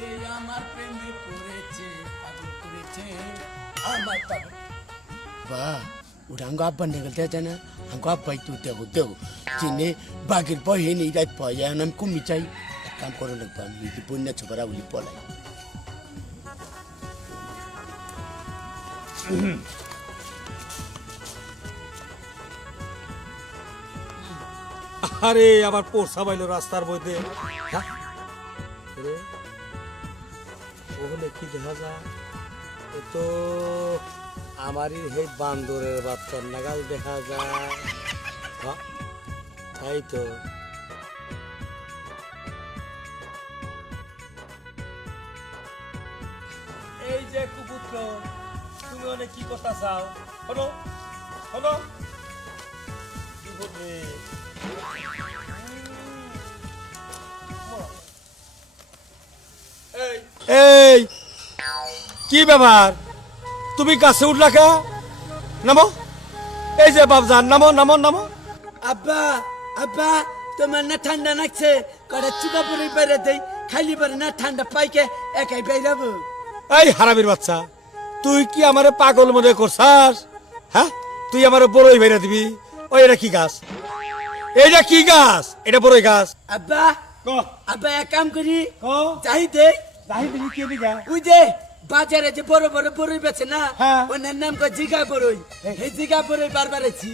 রে আমার প্রেমে পড়েছে পাগল করেছে। আমার পাগল বা ওটা আঙ্গো আব্বা নেগেল দেয় না। আঙ্গো আব্বাই তুই দেব দেব। চিনে বাঘের ভয় হেন এই রাত পাই এখন আমি কমি চাই। এক কাম করে লাগবো আমি যদি বন্যা ছোকরা বলি পলাই। আরে আবার পোষা বাইলো রাস্তার মধ্যে। হ্যাঁ? ওরে, ওখানে কি দেখা যায়? তো আমারই সেই বান্দরের বাচ্চার নাগাল দেখা যায়? তাই তো। এই যে কুপুত্র, তুমি অনেক কি কথা চাও? হলো হলো এই কি ব্যাপার? তুমি গাছে উঠলা কে? নামো। এই যে বাবজান নামো নামো নামো। আব্বা আব্বা তোমার না ঠান্ডা লাগছে। কটা চুকা পরে বেড়ে দেই খালি পরে না ঠান্ডা পাইকে একাই বেরাবো এই হারামির বাচ্চা তুই কি আমারে পাগল মনে করছাস? হ্যাঁ? তুই আমারে বড়ই বেড়ে দিবি। ওই এটা কি গাছ? এইটা কি গাছ? এটা বড়ই গাছ। আব্বা ক? আব্বা এক কাম করি। ক? যাই দে। যাই দিবি কে দিগা। ওই যে বাজারে যে বড় বড় বড়ই বেছে না হ্যাঁ। ওনার নাম কো জিগা বড়ই। এই। জিগা বড়ই বারবার আছি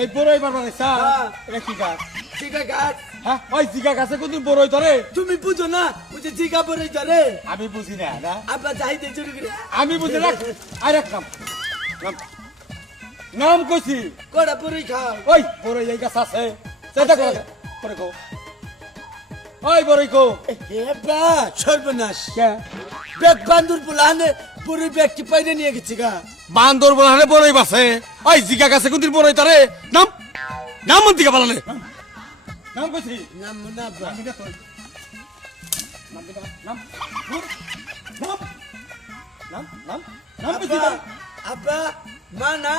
এই বড়ই বারবার দেখছা হ্যাঁ। এটা কি গাছ? জিগা গাছ। হ্যাঁ ওই জিগা গাছে কোনদিন বড়ই ধরে? তুমি বুঝো না ওই যে জিগা বড়ই ধরে। আমি বুঝি না না। আব্বা যাই দে চুরি করে। আমি বুঝি না। আর এক নাম। নাম। কইছি। কটা বড়ই খাও? ওই বড়ই এই গাছ আছে। সেটা করে করে কো ওই বড়ই কো। বা সর্বনাশ। বেগ বান্দুর পোলানে বড়ই ব্যাগটি পাইরে নিয়ে গেছি গা। বান্দর বলানে বড়ই বাসে। ওই জিগা গাছে কোনদিন বড়ই ধরে নাম নাম মন্তি কা বলানে নাম। কইছি। নাম না আব্বা। নাম নাম নাম। নাম। নাম নাম। আব্বা মা না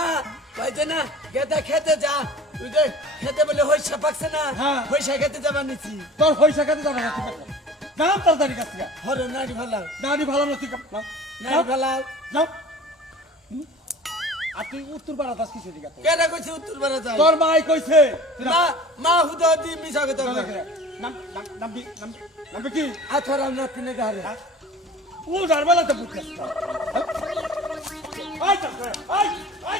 কইতে না। গেদা খেতে যা। তুই যে খেতে বলে হইসা পাকছে না। হ্যাঁ। হইসা খেতে যাবার নিছি তোর পয়সা কাটে যাবে না ঠিক আছে নাম তাড়াতাড়ি কাছ হর নাড়ি ভালো দাঁড়ি ভালো না নাম নাড়ি ভালো যাও? আর তুই উত্তর পাড়া দাস কিছু আছে কেডা কইছে উত্তর বারা যায় তোর মাই কইছে। মা মা হুদা দি মিছা কথা নাম নাম নাম দি নাম নাম কি? আথরা না তিনে গারে ও জারবালা তো বুঝছিস আই আই আই